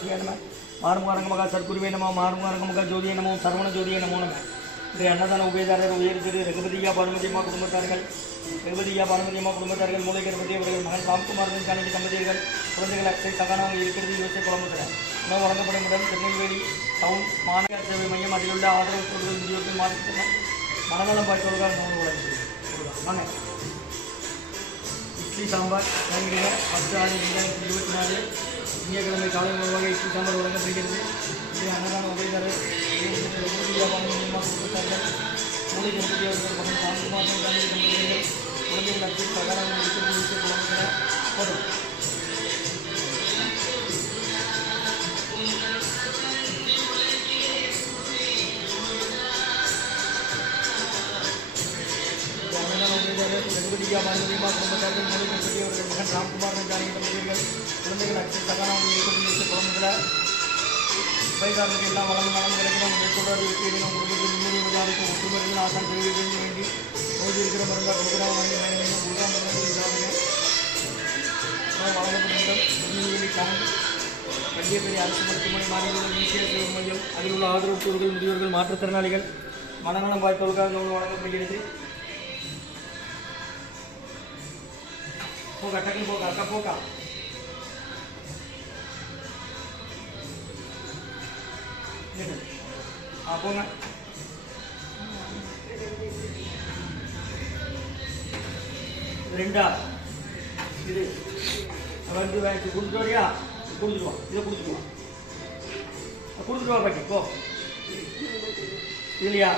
शिवाय नमः मारुंगारंगमगा सद्गुरुवे नमः मारुंगारंगमगा ज्योतिये नमः सर्वण ज्योतिये नमो नमः இன்றைய அன்னதான உபயதாரர் உயர் திரு ரகுபதியா பானுமதியம்மா குடும்பத்தார்கள் ரகுபதியா பானுமதியம்மா குடும்பத்தார்கள் மூலை கருப்பதி அவர்கள் மகன் ராம்குமாரன் காணொலி தம்பதியர்கள் குழந்தைகள் அக்ஷய் சகானவங்க இருக்கிறது யோசிச்சு குழம்புகிறார் உணவு வழங்கப்படும் இடம் திருநெல்வேலி டவுன் மாநகர சேவை மையம் அதில் உள்ள ஆதரவு பொருட்கள் முதியோர்கள் மாற்றித்தன மனநலம் பாய்த்தவர்கள் உணவு வழங்குகிறது வாங்க இட்லி சாம்பார் வழங்குகிற 10/6/2024 திங்கட்கிழமை காலை உணவாக இட்லி சாம்பார் வழங்கப்படுகிறது இன்றைய அன்னதான உபயதாரர் குடும்பத்தார்கள் மூலை கருப்பதி அவர்கள் மகன் ராம்குமாரன் காணொலி தம்பதியர்கள் குழந்தைகள் அக்ஷய் சகானவங்க இருக்கிறது யோசிச்சு குழம்புகிறார் போதும் ரகுபதியா பானுமதியம்மா குடும்பத்தார்கள் மூலை கருப்பதி அவர்கள் மகன் ராம்குமாரன் காணொலி தம்பதியர்கள் குழந்தைகள் அக்ஷய் சகானவங்க இருக்கிறது யோசிச்சு குழம்புகிறார் உபயதாரர்கள் எல்லாம் வளர்ந்து நலம் கிடைக்கணும் மேற்கொள்ளாது வெற்றியிடம் குடும்பத்தில் நிம்மதி உதாரிக்கும் ஒற்றுமைகள் ஆசான் தெரிவிக்க வேண்டி நோய் இருக்கிற மருந்தா கொடுக்குறாங்க வழங்கப்படும் டவுன் கண்டியப்பெரிய அரசு மருத்துவமனை மாநில ஈசிய சேவை மையம் அதில் உள்ள ஆதரவுற்றோர்கள் முதியோர்கள் மாற்றுத்திறனாளிகள் மனநலம் வாய்ப்புகளுக்காக நோய் வழங்கப்படுகிறது போக்கா டக்குன்னு போக்கா அக்கா போக்கா போங்க ரெண்டா இது வந்து கொடுத்துட்டு வரியா கொடுத்துருவான் இதை கொடுத்துருவா பாட்டி போ இல்லையா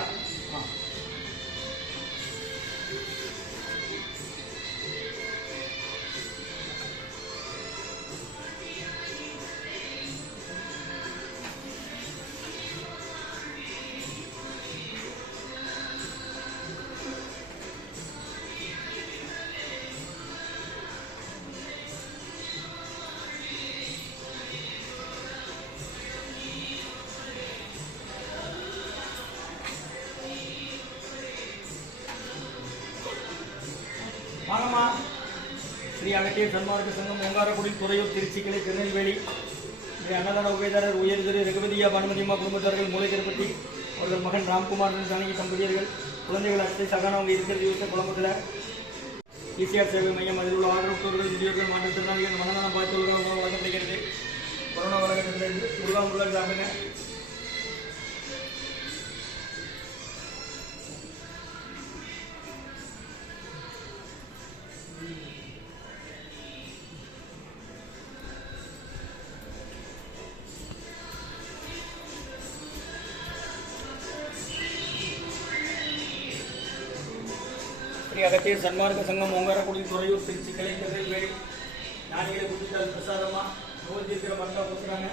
வாங்கம்மா ஸ்ரீ அகத்திய சன்மார்க்க சங்கம் ஓங்காரக்குடி துறையூர் திருச்சி கிளை திருநெல்வேலி இன்றைய அன்னதான உபயதாரர் உயர் திரு ரகுபதியா பானுமதியம்மா குடும்பத்தார்கள் மூலை கருப்பட்டி அவர்கள் மகன் ராம்குமாரன் காணொலி தம்பதியர்கள் குழந்தைகள் அக்ஷய் சகானவங்க இருக்கிறது யோசிச்ச குழம்புல ஈசிஆர் சேவை மையம் அதில் உள்ள ஆதரவுற்றோர்கள் முதியோர்கள் மாற்றுத்திறனாளிகள் மனநலம் பாய்த்தவர்கள் உணவு வழங்கப்படுகிறது கொரோனா வழக்கத்திலிருந்து முருகா சாப்பிடுங்க ஸ்ரீ அகத்திய சன்மார்க்க சங்கம் ஓங்காரக்குடி துறையூர் திருச்சி கிளை திருநெல்வேலி ஞானிகளை குடித்தால் பிரசாதமா நோய் தீர்க்கிற மருந்தா கொடுக்குறாங்க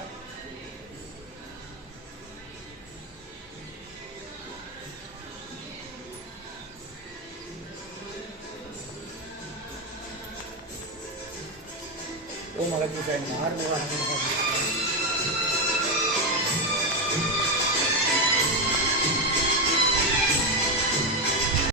ஓம் அகத்திய சாய் 6